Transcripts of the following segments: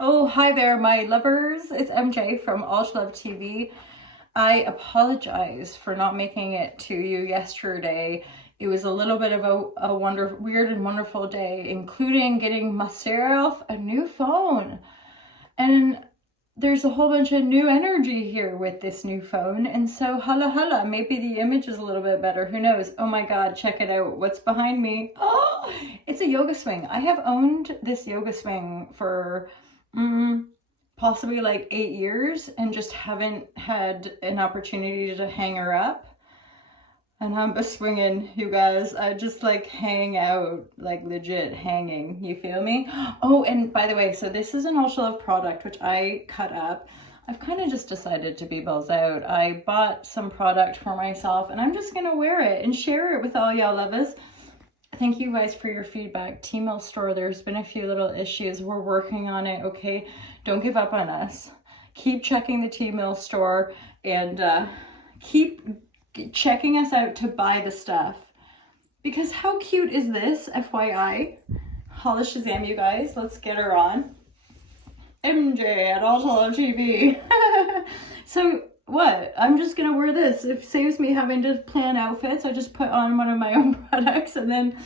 Oh, hi there, my lovers. It's MJ from All to Love TV. I apologize for not making it to you yesterday. It was a little bit of a weird and wonderful day, including getting myself a new phone. And there's a whole bunch of new energy here with this new phone. And so, holla, maybe the image is a little bit better. Who knows? Oh my God, check it out. What's behind me? Oh, it's a yoga swing. I have owned this yoga swing for possibly like 8 years and just haven't had an opportunity to hang her up. And I'm a swinging, you guys. I just like hang out, like legit hanging. You feel me? Oh, and by the way, so this is an All to Love product, which I cut up. I've kind of just decided to be balls out. I bought some product for myself and I'm just going to wear it and share it with all y'all lovers. Thank you guys for your feedback. Tmall store, there's been a few little issues. We're working on it, okay? Don't give up on us. Keep checking the Tmall store and keep checking us out to buy the stuff. Because how cute is this, FYI? Holla Shazam, you guys. Let's get her on. MJ at All to Love TV. So what? I'm just gonna wear this. It saves me having to plan outfits. I just put on one of my own products and then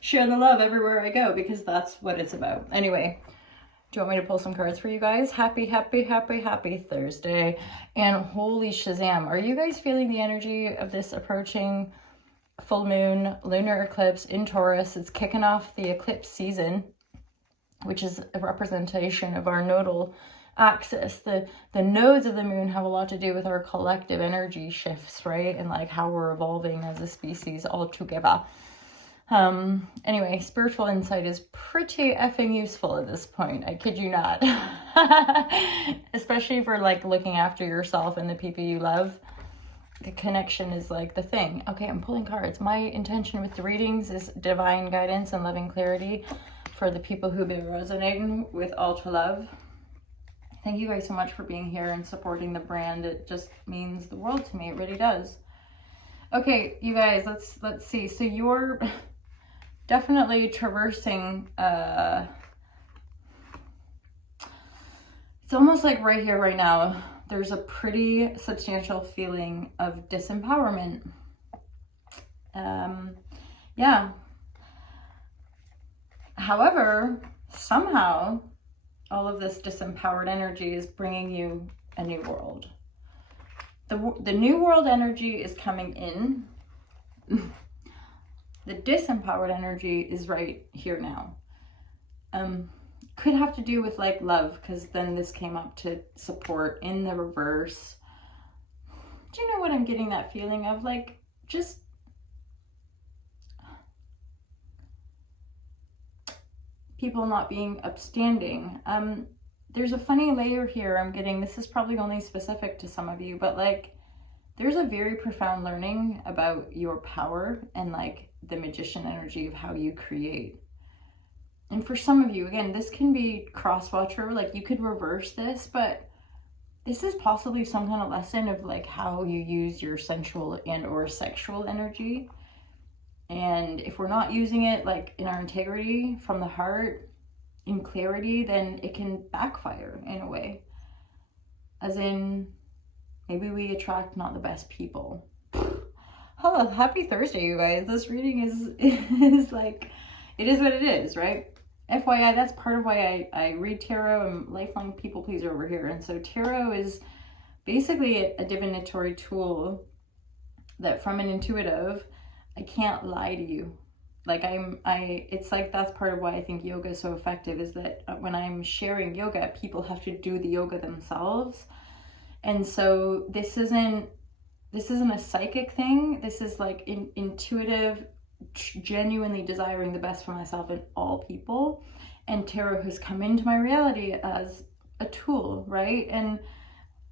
share the love everywhere I go because that's what it's about. Anyway, do you want me to pull some cards for you guys? Happy Thursday. And holy Shazam, are you guys feeling the energy of this approaching full moon, lunar eclipse in Taurus? It's kicking off the eclipse season, which is a representation of our nodal axis. The nodes of the moon have a lot to do with our collective energy shifts, right? And like how we're evolving as a species all together. Anyway, spiritual insight is pretty effing useful at this point. I kid you not. Especially for like looking after yourself and the people you love. The connection is like the thing. Okay, I'm pulling cards. My intention with the readings is divine guidance and loving clarity for the people who've been resonating with All to Love. Thank you guys so much for being here and supporting the brand. It just means the world to me. It really does. Okay, you guys, let's see. So you're definitely traversing it's almost like right here, right now, there's a pretty substantial feeling of disempowerment. Yeah. However, somehow, all of this disempowered energy is bringing you a new world. The new world energy is coming in. The disempowered energy is right here now. Could have to do with like love, because then this came up to support in the reverse. Do you know what I'm getting that feeling of? Like just people not being upstanding. There's a funny layer here I'm getting. This is probably only specific to some of you, but like there's a very profound learning about your power and like the magician energy of how you create. And for some of you, again, this can be cross-watcher, like you could reverse this, but this is possibly some kind of lesson of like how you use your sensual and or sexual energy. And if we're not using it like in our integrity from the heart, in clarity, then it can backfire in a way. As in, maybe we attract not the best people. Hello, happy Thursday, you guys. This reading is like, it is what it is, right? FYI, that's part of why I read tarot. I'm lifelong people pleaser over here. And so tarot is basically a divinatory tool that from an intuitive, I can't lie to you. Like it's like that's part of why I think yoga is so effective, is that when I'm sharing yoga, people have to do the yoga themselves. And so this isn't a psychic thing. This is like intuitive, genuinely desiring the best for myself and all people. And tarot has come into my reality as a tool, right? And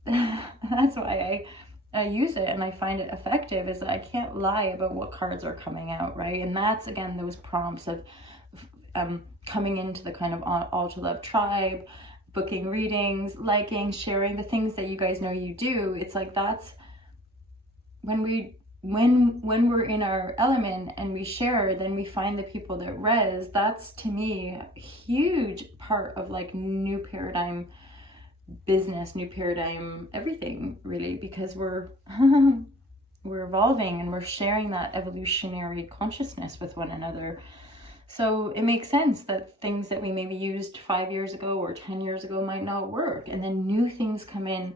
that's why I use it and I find it effective, is that I can't lie about what cards are coming out, right? And that's, again, those prompts of coming into the kind of All to Love tribe, booking readings, liking, sharing the things that you guys know you do. It's like that's when we when we're in our element and we share, then we find the people that res. That's to me a huge part of like new paradigm business, new paradigm everything, really, because we're we're evolving and we're sharing that evolutionary consciousness with one another. So it makes sense that things that we maybe used 5 years ago or 10 years ago might not work, and then new things come in,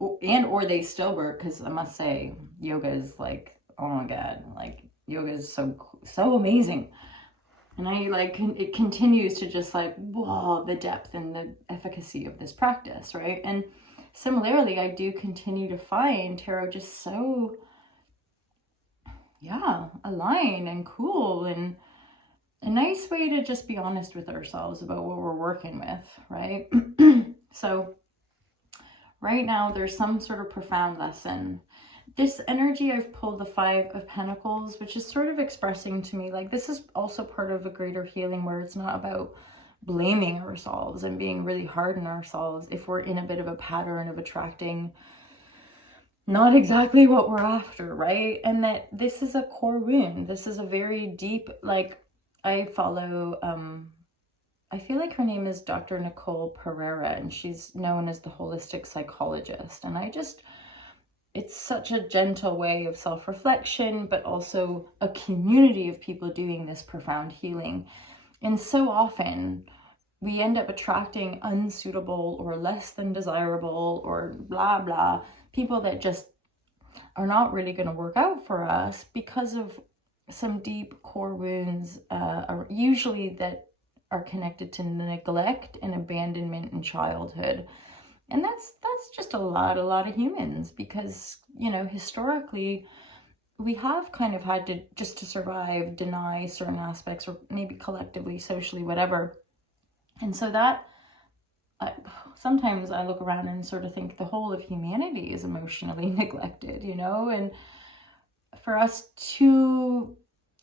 or they still work. Because I must say, yoga is like, oh my god, like yoga is so amazing. And I like, it continues to just like, whoa, the depth and the efficacy of this practice, right? And similarly, I do continue to find tarot just so, yeah, aligned and cool, and a nice way to just be honest with ourselves about what we're working with, right? So right now there's some sort of profound lesson. This energy, I've pulled the 5 of Pentacles, which is sort of expressing to me like this is also part of a greater healing, where it's not about blaming ourselves and being really hard on ourselves if we're in a bit of a pattern of attracting not exactly what we're after, right? And that this is a core wound. This is a very deep, like, I follow, I feel like her name is Dr. Nicole Pereira, and she's known as the holistic psychologist. And it's such a gentle way of self-reflection, but also a community of people doing this profound healing. And so often we end up attracting unsuitable or less than desirable or blah, blah, people that just are not really going to work out for us because of some deep core wounds, usually that are connected to neglect and abandonment in childhood. And that's just a lot of humans, because, you know, historically we have kind of had to, just to survive, deny certain aspects, or maybe collectively, socially, whatever. And so that, sometimes I look around and sort of think the whole of humanity is emotionally neglected, you know, and for us to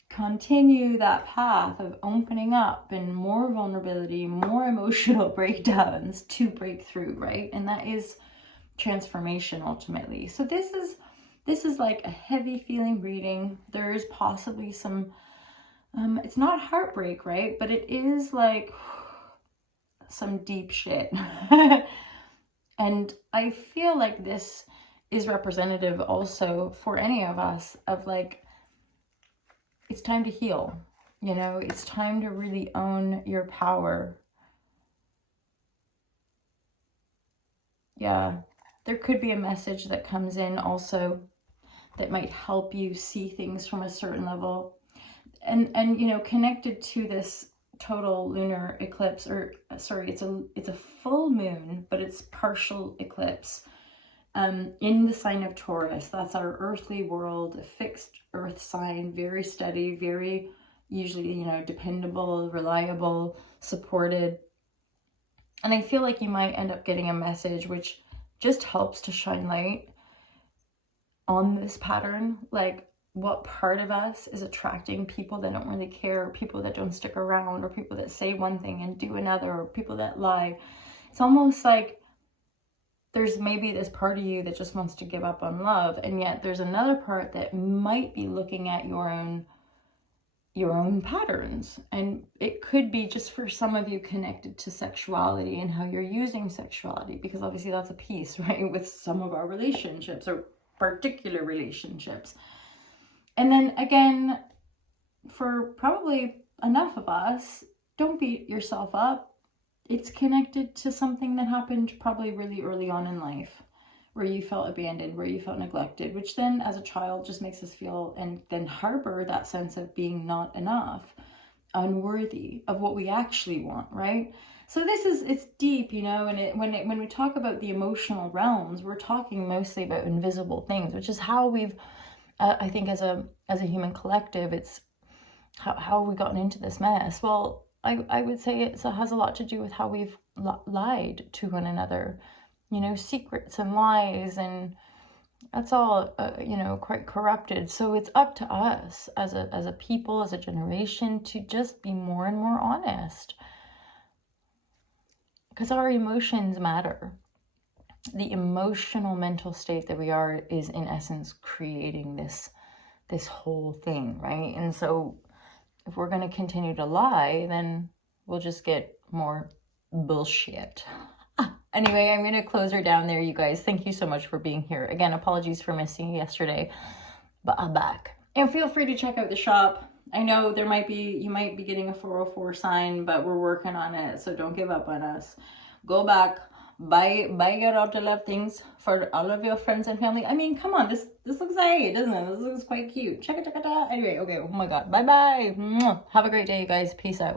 continue that path of opening up and more vulnerability, more emotional breakdowns to break through, right? And that is transformation ultimately. So this is like a heavy feeling reading. There is possibly some, it's not heartbreak, right? But it is like some deep shit. And I feel like this is representative also for any of us of like, it's time to heal, you know, it's time to really own your power. Yeah, there could be a message that comes in also that might help you see things from a certain level. And you know, connected to this total lunar eclipse, or sorry, it's a full moon, but it's partial eclipse. In the sign of Taurus. That's our earthly world, a fixed earth sign, very steady, very usually, you know, dependable, reliable, supported. And I feel like you might end up getting a message which just helps to shine light on this pattern, like what part of us is attracting people that don't really care, or people that don't stick around, or people that say one thing and do another, or people that lie. It's almost like there's maybe this part of you that just wants to give up on love, and yet there's another part that might be looking at your own patterns. And it could be, just for some of you, connected to sexuality and how you're using sexuality, because obviously that's a piece, right, with some of our relationships, or particular relationships. And then again, for probably enough of us, don't beat yourself up. It's connected to something that happened probably really early on in life, where you felt abandoned, where you felt neglected, which then as a child just makes us feel and then harbor that sense of being not enough, unworthy of what we actually want, right? So it's deep, you know, and when we talk about the emotional realms, we're talking mostly about invisible things, which is how we've, I think as a human collective, it's how we've gotten into this mess. Well, I would say it has a lot to do with how we've lied to one another, you know, secrets and lies, and that's all, you know, quite corrupted. So it's up to us as a people, as a generation, to just be more and more honest, because our emotions matter. The emotional mental state that we are is in essence creating this this whole thing, right? And so if we're going to continue to lie, then we'll just get more bullshit. Anyway, I'm going to close her down there, you guys. Thank you so much for being here. Again, apologies for missing you yesterday, but I'm back. And feel free to check out the shop. I know you might be getting a 404 sign, but we're working on it, so don't give up on us. Go back, buy your Out to Love things for all of your friends and family. I mean, come on, this looks nice, doesn't it? This looks quite cute. Check it out. Anyway, okay, oh my god, bye. Have a great day, you guys. Peace out.